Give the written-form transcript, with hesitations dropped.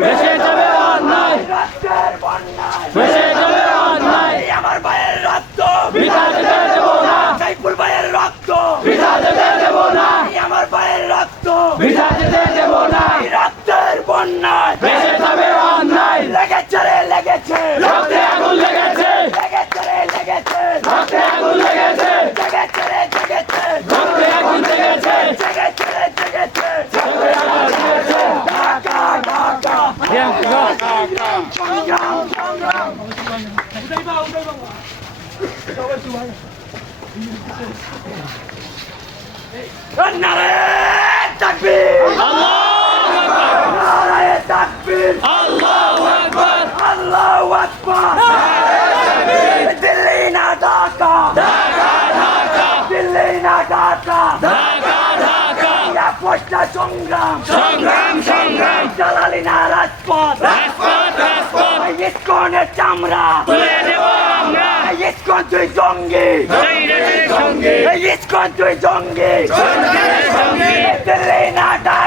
ভেসে যাবে অন্যায়, রক্তের বন্যায় ভেসে যাবে অন্যায়, এই আমার ভাইয়ের রক্ত বৃথা যেতে দেব না, সাইফুল ভাইয়ের রক্ত বৃথা যেতে দেব না, এই আমার ভাইয়ের রক্ত বৃথা যেতে দেব না, এই রক্তের বন্যায় ভেসে যাবে অন্যায়, লেগেছে রে লেগেছে রক্তে আগুন লেগেছে, লেগেছে রে লেগেছে রক্তে আগুন লেগেছে, জেগেছে রে জেগেছে রক্তে আগুন লেগেছে, জেগেছে রে জেগেছে রক্তে আগুন লেগেছে। ঢাকা ঢাকা সংগ্রাম সংগ্রাম নারে তাকবীর আল্লাহু আকবার, নারে তাকবীর আল্লাহু আকবার, আল্লাহু আকবার দিল্লি না ঢাকা ঢাকা ঢাকা, দিল্লি না ঢাকা ঢাকা ঢাকা, পয়সা সংগ্রাম সংগ্রাম সংগ্রাম, জালালি না রাজপথ রাজপথ রাজপথ, ইস্কনের চামড়া তুলে দেব আমরা, ইস্কন তুই জঙ্গি শহীদের সঙ্গে, ইস্কন তুই জঙ্গি সঙ্গে সঙ্গে, দিল্লি না ঢাকা